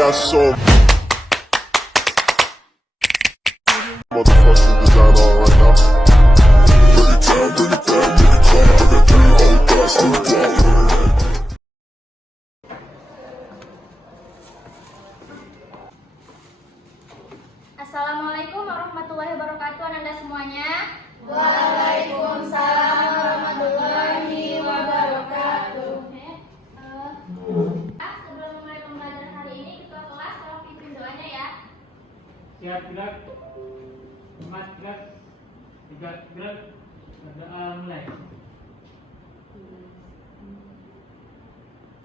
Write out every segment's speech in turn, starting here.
got so motherfucking design on right now. Bring it down, bring it down, bring it down. I got 3 old guys who walk. Assalamualaikum warahmatullahi wabarakatuh Anda semuanya. Waalaikumsalam warahmatullahi wabarakatuh. Sebelum memulai pembelajaran hari ini, ketua kelas tolong pimpin doanya ya. Siap gerak, emas gerak, tiga gerak, berdoa mulai.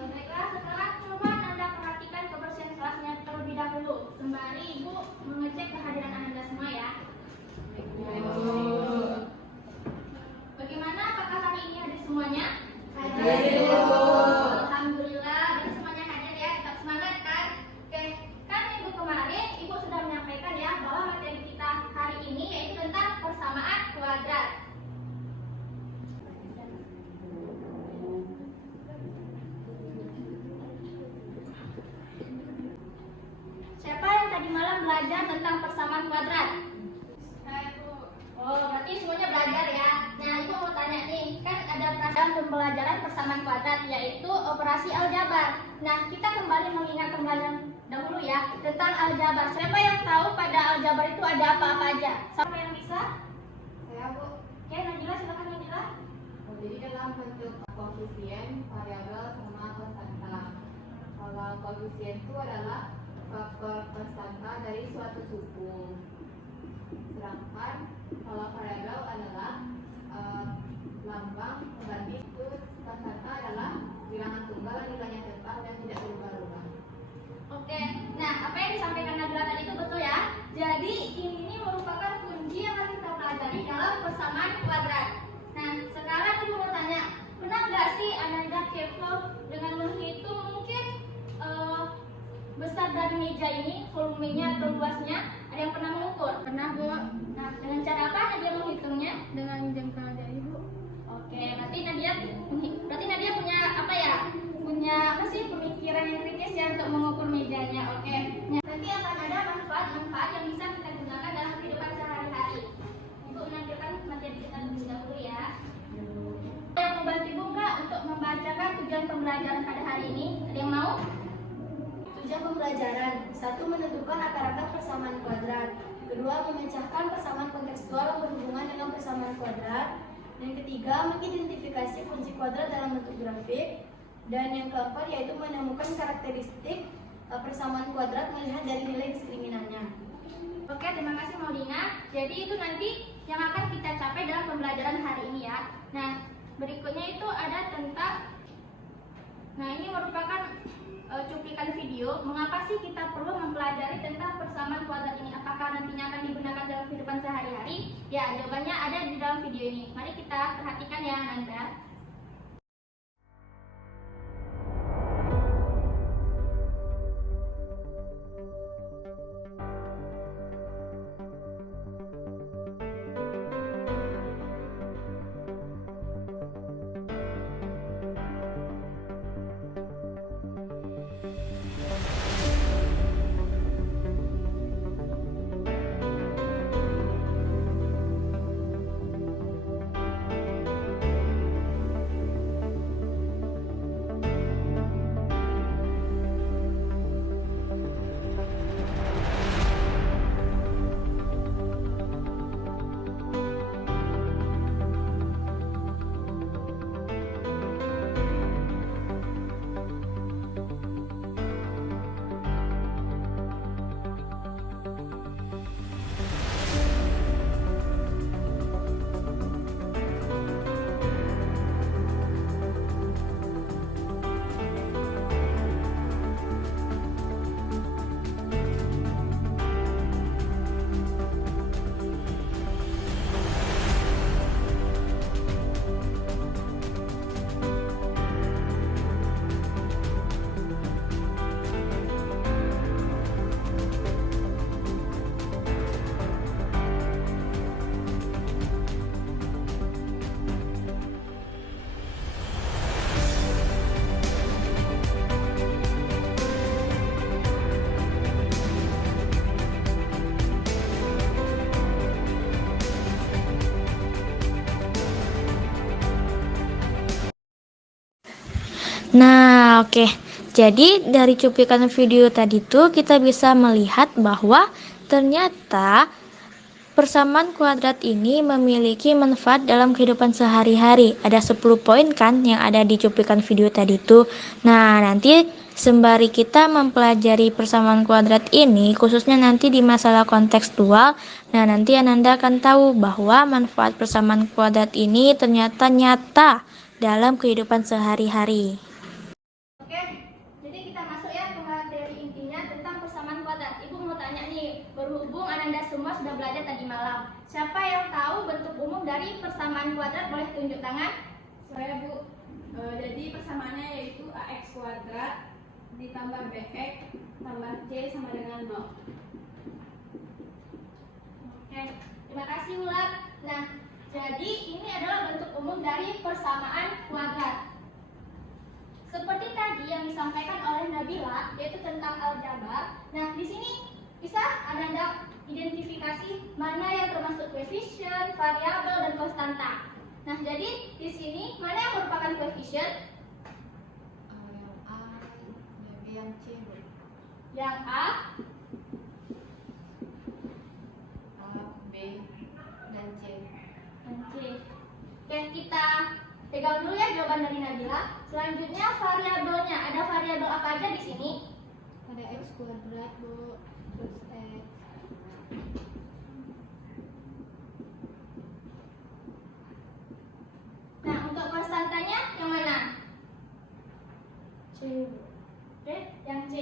Baiklah, setelah coba Anda perhatikan kebersihan kelasnya terlebih dahulu. Sembari Ibu mengecek kehadiran Anda semua ya. Bagaimana, apakah hari ini hadir semuanya? Hadir. Alhamdulillah, dan semuanya hadir ya, tetap semangat kan? Oke, kan minggu kemarin Ibu sudah menyampaikan ya bahwa materi kita hari ini yaitu tentang persamaan kuadrat. Siapa yang tadi malam belajar tentang persamaan kuadrat? Saya, Bu. Oh, berarti semuanya belajar ya. Nah, Ibu mau tanya nih, kan ada perasaan pembelajaran persamaan kuadrat yaitu operasi aljabar. Nah, kita kembali mengingat pembelajaran dahulu ya tentang aljabar. Siapa yang tahu pada aljabar itu ada apa-apa aja? Siapa yang bisa? Saya, Bu. Oke, Najila, silakan Najila. Jadi dalam bentuk koefisien, variabel, sama persangka. Kalau koefisien itu adalah faktor persangka dari suatu suku. Sedangkan kalau variabel adalah lambang berarti itu persangka adalah bilangan tunggal yang nilainya tetap dan tidak berubah-ubah. Oke, nah apa yang disampaikan Najila tadi itu betul ya. Jadi ini merupakan kunci yang harus kita pelajari dalam persamaan kuadrat. Nah, sekarang Ibu mau tanya, pernah nggak sih Anda kepo dengan menghitung mungkin besar dari meja ini, volumenya atau luasnya? Ada yang pernah mengukur? Pernah, Bu. Nah, dengan cara apa Nadia menghitungnya? Dengan jangkauan dari Bu. Oke, berarti Nadia punya apa ya? Punya apa sih pemikiran yang kritis ya untuk mengukur mejanya. Oke. Nah, nanti akan ada manfaat-manfaat yang bisa kita gunakan dalam kehidupan sehari-hari. Ibu menampilkan materi kita terlebih dahulu ya. Yang membantu Ibu nggak untuk membacakan tujuan pembelajaran pada hari ini? Ada yang mau? Tujuan pembelajaran: 1. Menentukan akar-akar persamaan kuadrat. 2. Memecahkan persamaan kontekstual yang berhubungan dengan persamaan kuadrat. Dan ketiga, mengidentifikasi fungsi kuadrat dalam bentuk grafik. Dan yang keempat yaitu menemukan karakteristik persamaan kuadrat melihat dari nilai diskriminannya. Oke, terima kasih Maudina. Jadi itu nanti yang akan kita capai dalam pembelajaran hari ini ya. Nah, berikutnya itu ada tentang, nah ini merupakan cuplikan video. Mengapa sih kita perlu mempelajari tentang persamaan kuadrat ini? Apakah nantinya akan digunakan dalam kehidupan sehari-hari? Ya, jawabannya ada di dalam video ini. Mari kita perhatikan ya, Nanda. Nah, oke. Jadi dari cuplikan video tadi tuh kita bisa melihat bahwa ternyata persamaan kuadrat ini memiliki manfaat dalam kehidupan sehari-hari. Ada 10 poin kan yang ada di cuplikan video tadi tuh. Nah, nanti sembari kita mempelajari persamaan kuadrat ini, khususnya nanti di masalah kontekstual, nah nanti Ananda akan tahu bahwa manfaat persamaan kuadrat ini ternyata nyata dalam kehidupan sehari-hari. Oke, jadi kita masuk ya ke materi intinya tentang persamaan kuadrat. Ibu mau tanya nih, berhubung Ananda semua sudah belajar tadi malam, siapa yang tahu bentuk umum dari persamaan kuadrat? Boleh tunjuk tangan. Saya Bu, jadi persamaannya yaitu AX kuadrat ditambah BX tambah C sama dengan 0. Oke, terima kasih Ulat. Nah, jadi ini adalah bentuk umum dari persamaan kuadrat. Seperti tadi yang disampaikan oleh Nabila, yaitu tentang aljabar. Nah, di sini bisa Anda identifikasi mana yang termasuk koefisien, variabel, dan konstanta. Nah, jadi di sini mana yang merupakan koefisien? Yang A, yang B, yang C Bu. Yang A, B, dan C. dan C. Oke, kita pegang dulu ya jawaban dari Nabila. Selanjutnya variabelnya. Ada variabel apa aja di sini? Ada X kuadrat Bu, terus X. Nah, untuk konstantanya yang mana? C. Oke, yang C.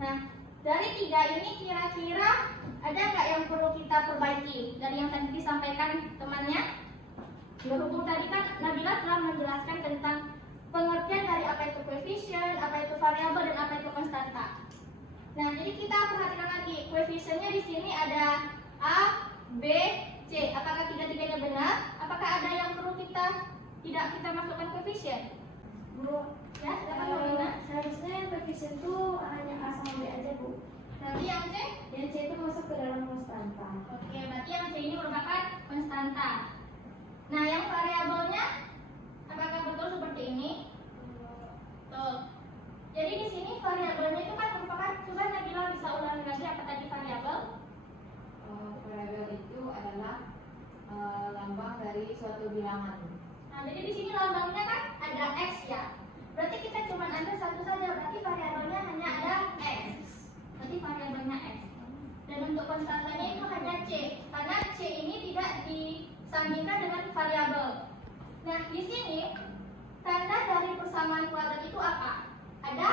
Nah, dari tiga ini kira-kira ada nggak yang perlu kita perbaiki dari yang tadi disampaikan temannya? Berhubung tadi kan Nabila telah menjelaskan tentang pengertian dari apa itu koefisien, apa itu variabel, dan apa itu konstanta. Nah, jadi kita perhatikan lagi koefisiennya di sini ada A, B, C. Apakah tiga-tiganya benar? Apakah ada yang perlu tidak kita masukkan koefisien? Bu, Ya, silakan Nabila. seharusnya yang koefisien itu hanya A sama B aja Bu. Nanti yang C? Yang C itu masuk ke dalam konstanta. Oke, berarti yang C ini merupakan konstanta. Nah, yang variabelnya apakah betul seperti ini? Betul. Jadi di sini variabelnya itu kan merupakan, coba Nabila bisa ulangi lagi apa tadi variabel? Variabel itu adalah lambang dari suatu bilangan. Nah, jadi di sini lambangnya kan ada X ya. Berarti kita cuma ambil satu saja, berarti variabelnya hanya ada X. Berarti variabelnya X. Dan untuk konstantanya itu hanya C, karena C ini tidak disandingkan dengan variabel. Nah, di sini tanda dari persamaan kuadrat itu apa? Ada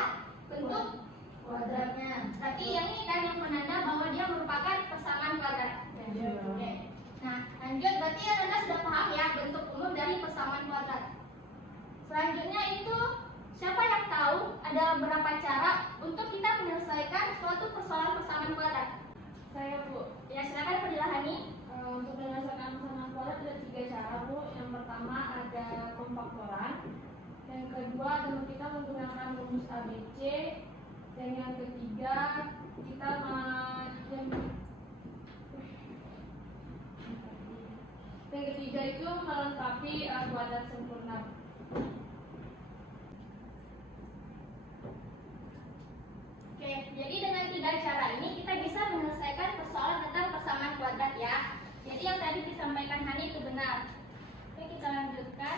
bentuk Kuadratnya. tapi yang ini kan yang menanda bahwa dia merupakan persamaan kuadrat. Oke. Nah, lanjut berarti ya Anda sudah paham ya bentuk umum dari persamaan kuadrat. Selanjutnya itu siapa yang tahu ada berapa cara untuk kita menyelesaikan suatu persoalan persamaan kuadrat? Saya Bu, Ya, silakan Fadilahani. untuk menyelesaikan persamaan kuadrat ada 3 cara Bu. Yang pertama ada pemfaktoran. Yang kedua adalah kita menggunakan rumus ABC. Dan yang ketiga kita yang ketiga itu melengkapi kuadrat sempurna. Oke, jadi dengan 3 cara ini kita bisa menyelesaikan persoalan tentang persamaan kuadrat ya. Jadi yang tadi disampaikan Hani itu benar. Oke, kita lanjutkan.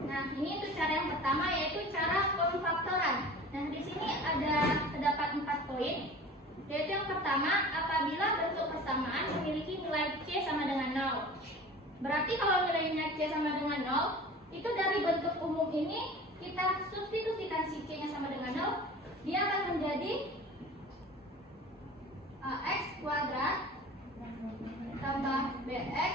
Nah, ini tuh cara yang pertama yaitu cara pemfaktoran. Nah, di sini terdapat 4 poin. Yaitu yang pertama, apabila bentuk persamaan memiliki nilai C sama dengan 0. Berarti kalau nilainya C sama dengan 0, itu dari bentuk umum ini kita substitusikan si C-nya sama dengan 0, dia akan menjadi X kuadrat tambah BX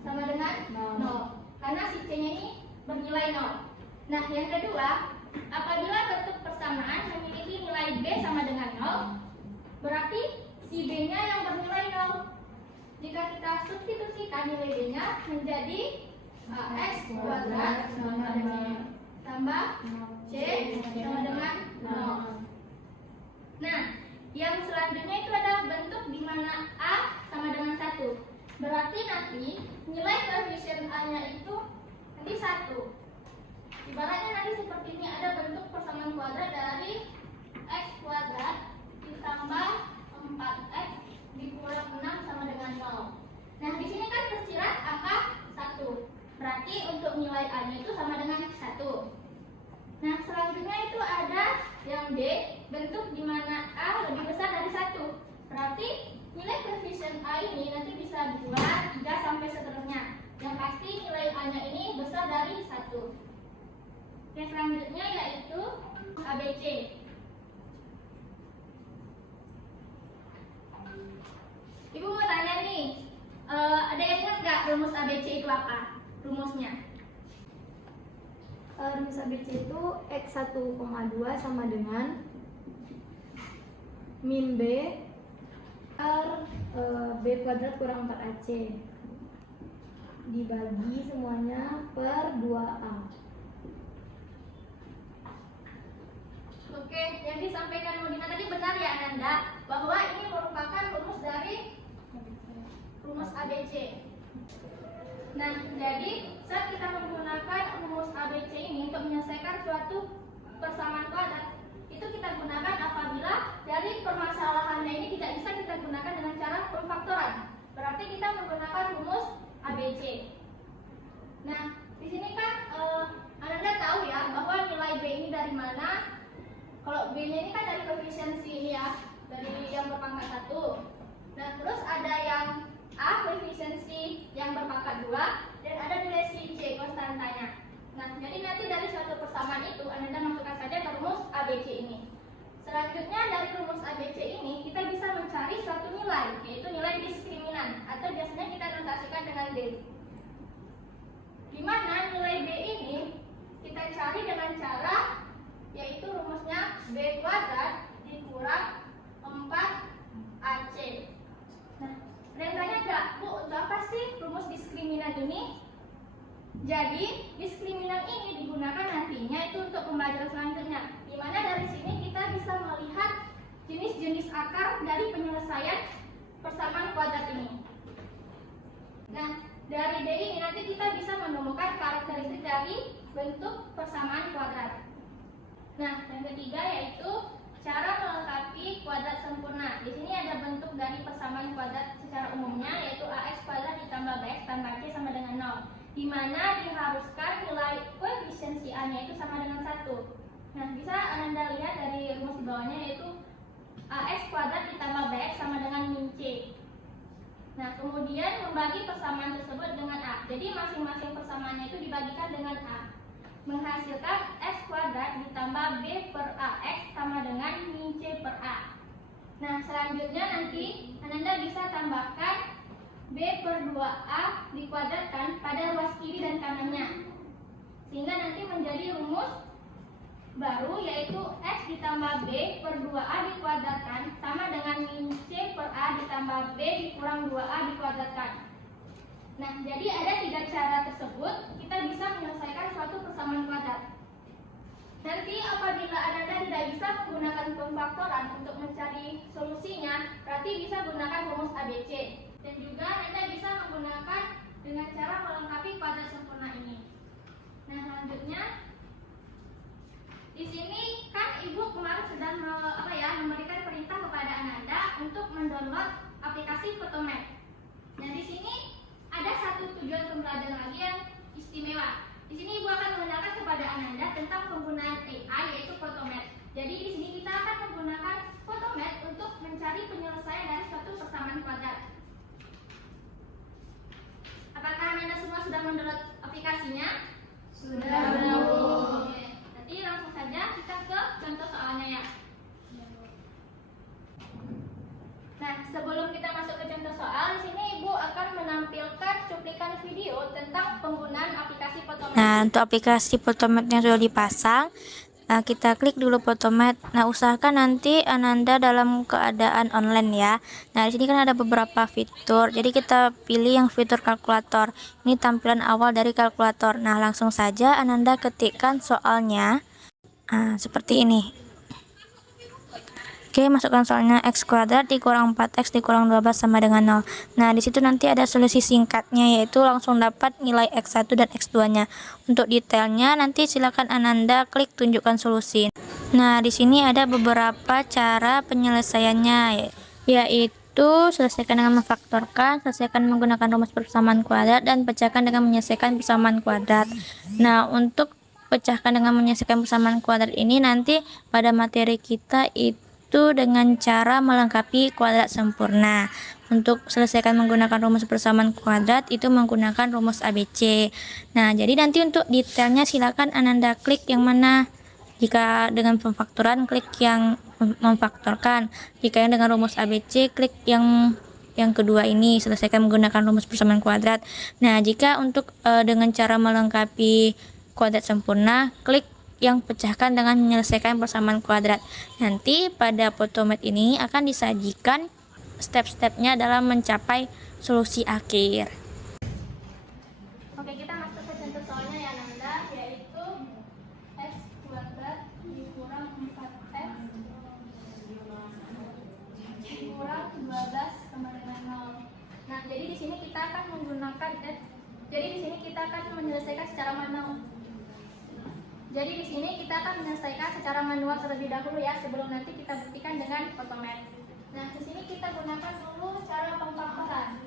sama dengan 0. Karena si C-nya ini bernilai 0. Nah, yang kedua, apabila bentuk persamaan memiliki nilai B sama dengan 0, berarti si B-nya yang bernilai 0. Jika kita substitusikan nilai B-nya menjadi X kuadrat tambah C sama dengan 0. Nah, yang selanjutnya itu ada bentuk di mana A sama nanti nilai koefisien A-nya itu nanti 1. Ibaratnya nanti seperti ini, ada bentuk persamaan kuadrat dari x kuadrat ditambah 4x dikurang 6 sama dengan 0. Nah, di sini kan tersirat angka 1. Berarti untuk nilai A-nya itu sama dengan 1. Nah, selanjutnya itu ada yang D, bentuk di mana A lebih besar dari 1. Berarti nilai koefisien A ini nanti bisa 2, 3 sampai seterusnya. Yang pasti nilai A-nya ini besar dari 1. Oke, selanjutnya yaitu ABC. Ibu mau tanya nih, ada yang ingat nggak rumus ABC itu apa? Rumusnya? Rumus ABC itu X1,2 sama dengan min B per B kuadrat kurang 4AC dibagi semuanya per 2A. Oke, yang disampaikan Modina tadi benar ya Ananda, bahwa ini merupakan rumus dari rumus ABC. Nah, jadi saat kita menggunakan rumus ABC ini untuk menyelesaikan suatu persamaan kuadrat, itu kita gunakan apabila dari permasalahannya ini tidak bisa kita gunakan dengan cara pemfaktoran. Berarti kita menggunakan rumus ABC. Nah, di sini kan Ananda tahu ya bahwa nilai B ini dari mana. Kalau B-nya ini kan dari koefisiensi ini ya, dari yang berpangkat 1. Nah, terus ada yang A, koefisiensi yang berpangkat 2, dan ada nilai si C, konstantanya. Nah, jadi nanti dari suatu persamaan itu Anda masukkan saja ke rumus ABC ini. Selanjutnya dari rumus ABC ini kita bisa mencari suatu nilai, yaitu nilai diskriminan, atau biasanya kita notasikan dengan D. Di mana nilai B ini kita cari dengan cara yaitu rumusnya B kuadrat dikurang 4AC. Nah, ada yang tanya nggak, Bu, untuk apa sih rumus diskriminan ini? Jadi, diskriminan ini digunakan nantinya itu untuk pembelajaran selanjutnya, di mana dari sini kita bisa melihat jenis-jenis akar dari penyelesaian persamaan kuadrat ini. Nah, dari D ini nanti kita bisa menemukan karakteristik dari bentuk persamaan kuadrat. Nah, yang ketiga yaitu cara melengkapi kuadrat sempurna. Di sini ada bentuk dari persamaan kuadrat secara umumnya, yaitu AX kuadrat ditambah BX tambah C sama dengan 0. Di mana diharuskan nilai koefisiensi A-nya itu sama dengan 1. Nah, bisa Anda lihat dari rumus di bawahnya, yaitu AX kuadrat ditambah BX sama dengan min C. Nah, kemudian membagi persamaan tersebut dengan A. Jadi masing-masing persamaannya itu dibagikan dengan A, menghasilkan X kuadrat ditambah B per AX sama dengan min C per A. Nah, selanjutnya nanti Anda bisa tambahkan B per 2A dikuadratkan pada ruas kiri dan kanannya, sehingga nanti menjadi rumus baru, yaitu X ditambah B per 2A dikuadratkan sama dengan min C per A ditambah B dikurang 2A dikuadratkan. Nah, jadi ada 3 cara tersebut kita bisa menyelesaikan suatu persamaan kuadrat. Nanti apabila Anda tidak bisa menggunakan pemfaktoran untuk mencari solusinya, berarti bisa gunakan rumus ABC. Dan juga Anda bisa menggunakan dengan cara melengkapi kuadrat sempurna ini. Nah, selanjutnya di sini kan Ibu kemarin sedang memberikan perintah kepada Ananda untuk mendownload aplikasi Photomath. Nah, di sini ada satu tujuan pembelajaran lagi yang istimewa. Di sini Ibu akan mengenalkan kepada Ananda tentang penggunaan AI, yaitu Photomath. Jadi di sini kita akan menggunakan Photomath untuk mencari penyelesaian dari suatu persamaan kuadrat. Apakah Ananda semua sudah mendownload aplikasinya? Sudah. Oke. Nanti langsung saja kita ke contoh soalnya ya. Nah, sebelum kita masuk ke contoh soal, di sini Ibu akan menampilkan cuplikan video tentang penggunaan aplikasi Photomath. Nah, untuk aplikasi Photomath yang sudah dipasang, kita klik dulu Photomath. Nah, usahakan nanti Ananda dalam keadaan online ya. Nah, di sini kan ada beberapa fitur. Jadi kita pilih yang fitur kalkulator. Ini tampilan awal dari kalkulator. Nah, langsung saja Ananda ketikkan soalnya. Seperti ini. Oke, masukkan soalnya X kuadrat dikurang 4X dikurang 12 sama dengan 0. Nah, di situ nanti ada solusi singkatnya, yaitu langsung dapat nilai X1 dan X2-nya. Untuk detailnya nanti silakan Ananda klik tunjukkan solusi. Nah, di sini ada beberapa cara penyelesaiannya, yaitu selesaikan dengan memfaktorkan, selesaikan menggunakan rumus persamaan kuadrat, dan pecahkan dengan menyelesaikan persamaan kuadrat. Nah, untuk pecahkan dengan menyelesaikan persamaan kuadrat ini nanti pada materi kita itu dengan cara melengkapi kuadrat sempurna. Untuk selesaikan menggunakan rumus persamaan kuadrat itu menggunakan rumus ABC. Nah, jadi nanti untuk detailnya silakan Ananda klik yang mana. Jika dengan pemfaktoran, klik yang memfaktorkan. Jika yang dengan rumus ABC, klik yang kedua ini, selesaikan menggunakan rumus persamaan kuadrat. Nah, jika untuk dengan cara melengkapi kuadrat sempurna, klik yang pecahkan dengan menyelesaikan persamaan kuadrat. Nanti pada Photomath ini akan disajikan step-stepnya dalam mencapai solusi akhir. Oke, kita masuk ke contoh soalnya ya Nanda, yaitu X kuadrat dikurang 4X dikurang 12 sama dengan 0. Nah, jadi di sini kita akan menyelesaikan secara manual. Jadi di sini kita akan menyelesaikan secara manual terlebih dahulu ya, sebelum nanti kita buktikan dengan Photomath. Nah, di sini kita gunakan dulu cara pemfaktoran.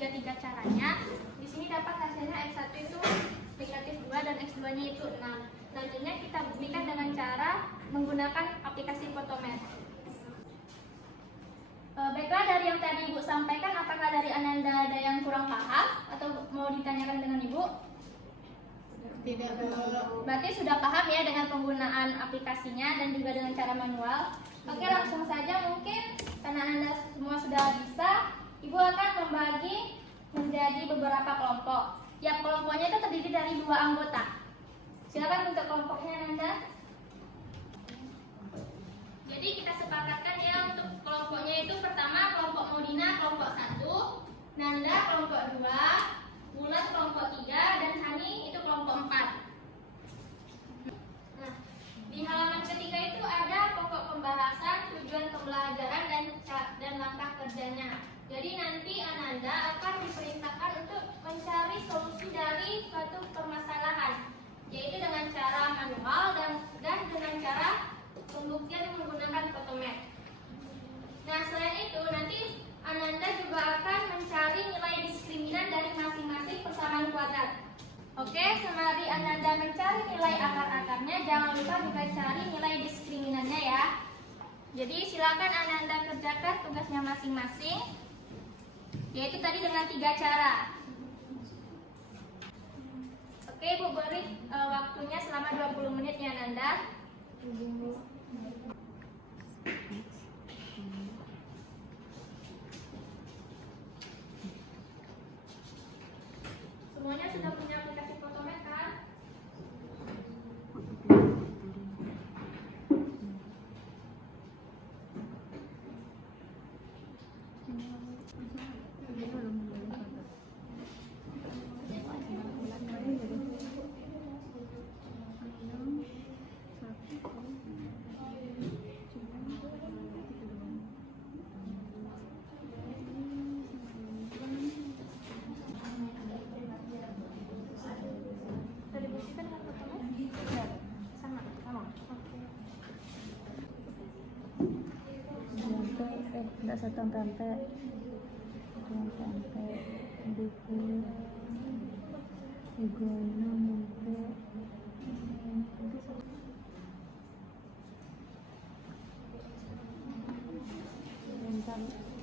Ketiga caranya, di sini dapat hasilnya X1 itu negatif 2 dan X2-nya itu 6. Selanjutnya kita buktikan dengan cara menggunakan aplikasi Photomath. Baiklah, dari yang tadi Ibu sampaikan, apakah dari Ananda ada yang kurang paham atau mau ditanyakan dengan Ibu? Tidak. Berarti sudah paham ya dengan penggunaan aplikasinya dan juga dengan cara manual. Oke, langsung saja, mungkin karena Anda semua sudah bisa, Ibu akan membagi menjadi beberapa kelompok. Tiap kelompoknya itu terdiri dari 2 anggota. Silakan untuk kelompoknya Nanda. Jadi kita sepakatkan ya untuk kelompoknya itu pertama kelompok Maudina kelompok 1, Nanda kelompok 2, Bulat kelompok 3, dan Hani itu kelompok 4. Nah, di halaman ketiga itu ada pokok pembahasan, tujuan pembelajaran, dan langkah kerjanya. Jadi nanti Ananda akan diperintahkan untuk mencari solusi dari suatu permasalahan, yaitu dengan cara manual dan dengan cara pembuktian menggunakan Photomath. Nah, selain itu nanti Ananda juga akan mencari nilai diskriminan dari masing-masing persamaan kuadrat. Oke, sembari Ananda mencari nilai akar-akarnya, jangan lupa juga cari nilai diskriminannya ya. Jadi silakan Ananda kerjakan tugasnya masing-masing, yaitu tadi dengan 3 cara. Oke, Ibu beri waktunya selama 20 menit ya Nanda. Semuanya sudah punya aplikasi Photomath kan? Tidak satu sampai buku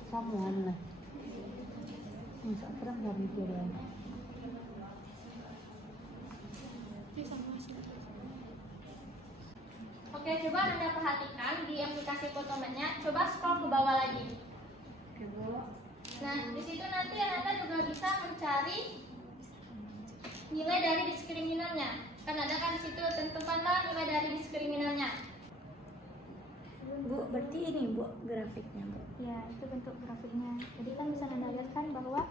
Samuan lah. Masa perang kami kira. Oke, coba Anda perhatikan di aplikasi Photomatnya. Coba scroll ke bawah lagi. Nah, di situ nanti Anda juga bisa mencari nilai dari diskriminannya. Kan ada kan di situ tentukanlah nilai dari diskriminannya. Bu, berarti ini Bu grafiknya Bu. Ya, itu bentuk grafiknya. Jadi kan bisa Anda lihat kan bahwa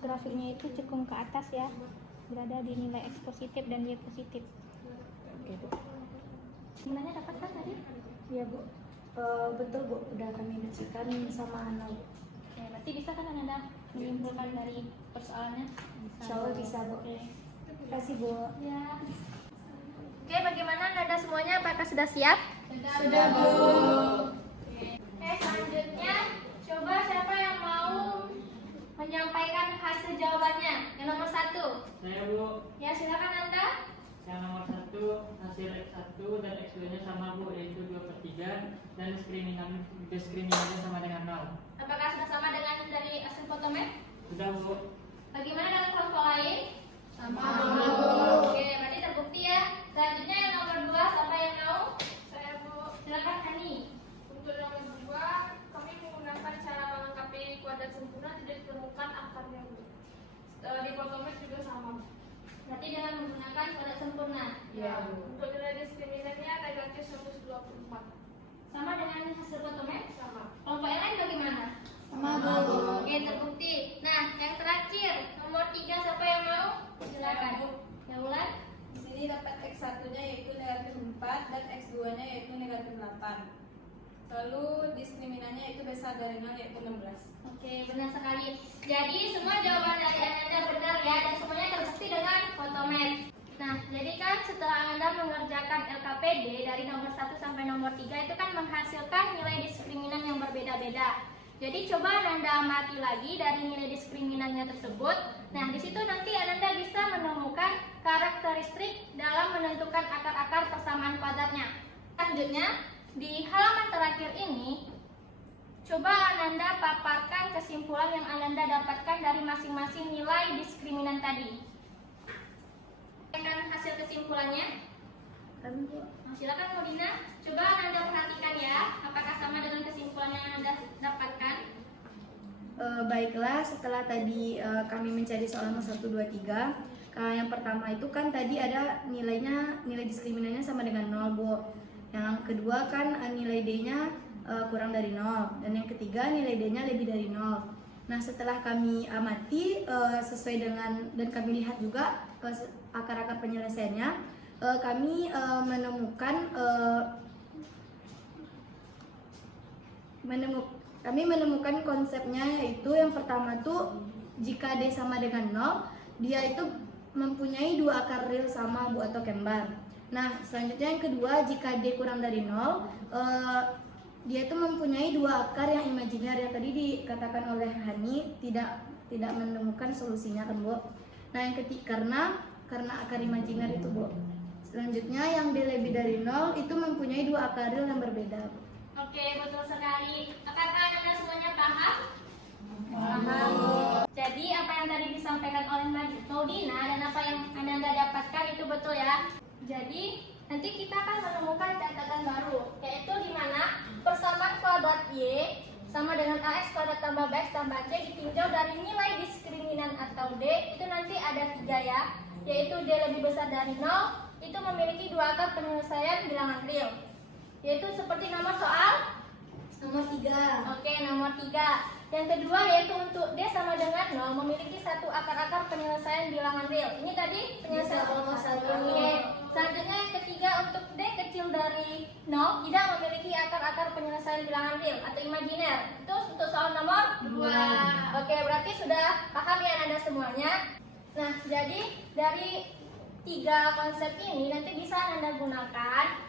grafiknya itu cekung ke atas ya. Berada di nilai X positif dan Y positif. Oke Bu. Sebenarnya dapat kan tadi? Iya Bu. Betul Bu, udah kami bacakan sama Ana Bu. Oke, berarti bisa kan Anda menyimpulkan dari persoalannya? Insya Allah bisa Bu. Oke. Terima kasih Bu. Ya. Oke, bagaimana Anda semuanya? Apakah sudah siap? Sudah Bu. Oke, selanjutnya coba siapa yang mau menyampaikan hasil jawabannya? Yang nomor 1. Saya Bu, Ya, silakan Anda. yang nomor 1 hasil X1 dan X2 nya sama Bu, yaitu 2/3 dan diskriminannya sama dengan 0. Apakah sudah sama dengan dari hasil Photomat? Sudah Bu. Bagaimana dengan kelompok lain? Sama Bu. Oke, berarti terbukti ya. Selanjutnya yang nomor 2, siapa yang mau? Saya Bu, Silakan Hani. untuk nomor 2 kami menggunakan cara melengkapi kuadrat sempurna tidak ditemukan akarnya Bu. Di Photomat juga sama. Berarti dengan menggunakan kuadrat sempurna. Ya, untuk nilai diskriminannya negatif 124. Sama dengan hasil Photomat? Sama. Kelompok yang lain bagaimana? Sama Bu. Oke, terbukti. Nah, yang terakhir, nomor 3, siapa yang mau? Silakan. Ya, Ulan. Di sini dapat X1-nya yaitu negatif 4 dan X2-nya yaitu negatif 8. Lalu diskriminannya itu besar dari 0 yaitu 16. Oke, benar sekali. Jadi semua jawaban dari Anda benar ya, dan semuanya terbukti dengan Photomat. Nah, jadi kan setelah Anda mengerjakan LKPD dari nomor 1 sampai nomor 3 itu kan menghasilkan nilai diskriminan yang berbeda-beda. Jadi coba Anda amati lagi dari nilai diskriminannya tersebut. Nah, di situ nanti Anda bisa menemukan karakteristik dalam menentukan akar-akar persamaan kuadratnya. Selanjutnya, di halaman terakhir ini, coba Ananda paparkan kesimpulan yang Ananda dapatkan dari masing-masing nilai diskriminan tadi. Akan hasil kesimpulannya. Kami Bu. Silakan Modina, coba Ananda perhatikan ya, apakah sama dengan kesimpulan yang Anda dapatkan. Baiklah, setelah tadi kami mencari soal nomor 1, 2, 3. Yang pertama itu kan tadi ada nilai diskriminannya sama dengan 0 Bu. Yang kedua kan nilai D-nya kurang dari 0. Dan yang ketiga nilai D-nya lebih dari 0. Nah, setelah kami amati sesuai dengan dan kami lihat juga akar-akar penyelesaiannya, kami menemukan konsepnya, yaitu yang pertama tuh jika D sama dengan 0, dia itu mempunyai dua akar real sama Bu atau kembar. Nah, selanjutnya yang kedua, jika D kurang dari 0, dia itu mempunyai dua akar yang imajiner, yang tadi dikatakan oleh Hani tidak menemukan solusinya kan Bu. Nah, yang ketiga karena akar imajiner itu Bu. Selanjutnya yang D lebih dari 0 itu mempunyai dua akar real yang berbeda Bu. Oke, betul sekali. Apakah Anda semuanya paham? Paham. Jadi apa yang tadi disampaikan oleh Maudina dan apa yang Anda dapatkan itu betul ya. Jadi nanti kita akan menemukan catatan baru, yaitu di mana persamaan kuadrat Y sama dengan AX kuadrat tambah BX tambah C ditinjau dari nilai diskriminan atau D itu nanti ada 3 ya, yaitu D lebih besar dari 0 itu memiliki dua akar penyelesaian bilangan real, yaitu seperti nomor soal Nomor 3. Oke, nomor 3. Yang kedua yaitu untuk D sama dengan 0 memiliki satu akar-akar penyelesaian bilangan real. Ini tadi penyelesaian nomor 1. Oke. Selanjutnya yang ketiga untuk D kecil dari 0 tidak memiliki akar-akar penyelesaian bilangan real atau imajiner. Itu untuk soal nomor 2. Oke, berarti sudah paham ya Anda semuanya. Nah, jadi dari 3 konsep ini nanti bisa Anda gunakan.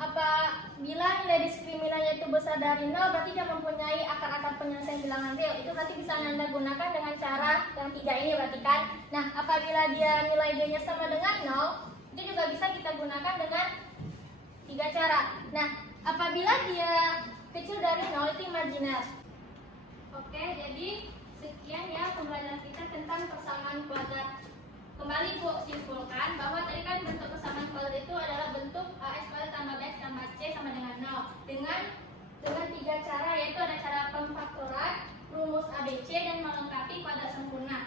Apabila nilai diskriminannya itu besar dari 0, berarti dia mempunyai akar-akar penyelesaian bilangan real. Itu nanti bisa Anda gunakan dengan cara yang 3 ini berarti kan. Nah, apabila dia nilai D-nya sama dengan 0, itu juga bisa kita gunakan dengan 3 cara. Nah, apabila dia kecil dari 0 itu imajiner. Oke, jadi sekian ya pembelajaran kita tentang persamaan kuadrat. Kembali Bu simpulkan bahwa tadi kan bentuk persamaan kuadrat itu adalah bentuk AX kuadrat tambah BX tambah C sama dengan 0 dengan 3 cara, yaitu ada cara pemfaktoran, rumus ABC, dan melengkapi kuadrat sempurna.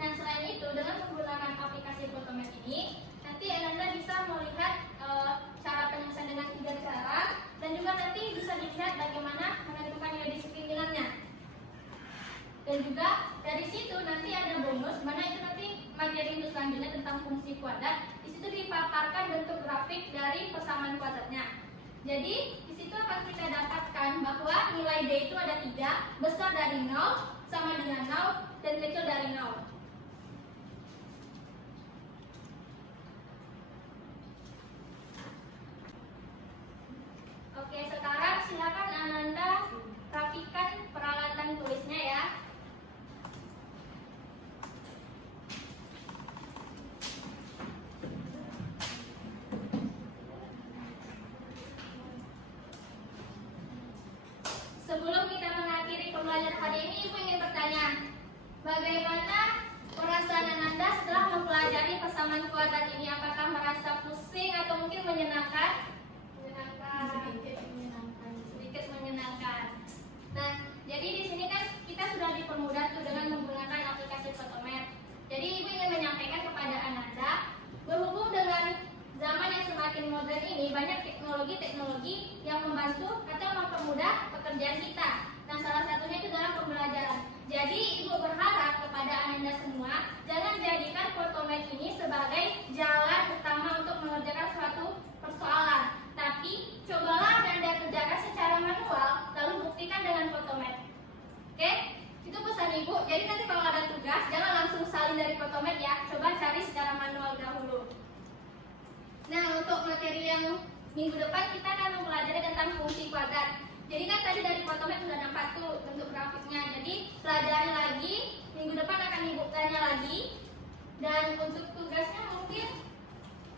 Nah, selain itu dengan menggunakan aplikasi Photomath ini nanti Anda bisa melihat cara penyelesaian dengan 3 cara, dan juga nanti bisa dilihat bagaimana menentukan nilai diskriminannya. Dan juga dari situ nanti ada bonus, mana itu nanti materi untuk selanjutnya tentang fungsi kuadrat. Di situ dipaparkan bentuk grafik dari persamaan kuadratnya. Jadi di situ akan kita dapatkan bahwa nilai D itu ada 3, besar dari 0, sama dengan 0, dan kecil dari 0. Oke, sekarang silakan Ananda rapikan peralatan tulisnya ya. Sebelum kita mengakhiri pembelajaran hari ini, Ibu ingin bertanya, bagaimana perasaan Ananda setelah mempelajari persamaan kuadrat ini? Apakah merasa pusing atau mungkin menyenangkan? Sedikit menyenangkan. Nah, jadi di sini kan kita sudah dipermudah tuh dengan menggunakan aplikasi Photomath. Jadi Ibu ingin menyampaikan kepada Ananda, berhubung dengan zaman yang semakin modern ini, banyak teknologi-teknologi yang membantu atau mempermudah pekerjaan kita. Nah, salah satunya itu dalam pembelajaran. Jadi Ibu berharap kepada Ananda semua, jangan jadikan Photomath ini sebagai jalan utama untuk mengerjakan suatu persoalan, tapi cobalah Ananda kerjakan secara manual, lalu buktikan dengan Photomath. Oke? Itu pesan Ibu. Jadi nanti kalau ada tugas, jangan langsung salin dari Photomath ya. Coba cari secara manual dahulu. Nah, untuk materi yang minggu depan kita akan mempelajari tentang fungsi kuadrat. Jadi kan tadi dari Photomath sudah nampak tuh bentuk grafiknya. Jadi pelajari lagi, minggu depan akan Ibu tanya lagi. Dan untuk tugasnya mungkin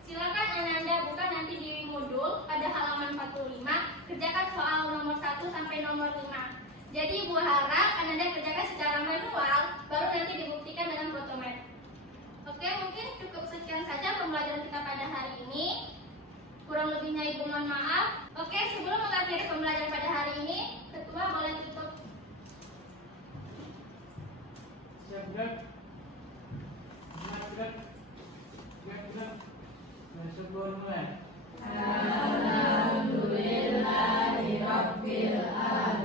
silakan Ananda buka nanti di modul pada halaman 45, kerjakan soal nomor 1 sampai nomor 5. Jadi Ibu harap Ananda kerjakan secara manual, baru nanti dibuktikan dengan Photomath. Oke, mungkin cukup sekian saja pembelajaran kita pada hari ini. Kurang lebihnya Ibu mohon maaf. Oke, sebelum mengakhiri pembelajaran pada hari ini, Ketua boleh tutup. Siap, Greg. Greg. Masuk mulai. Alhamdulillahirabbil alamin.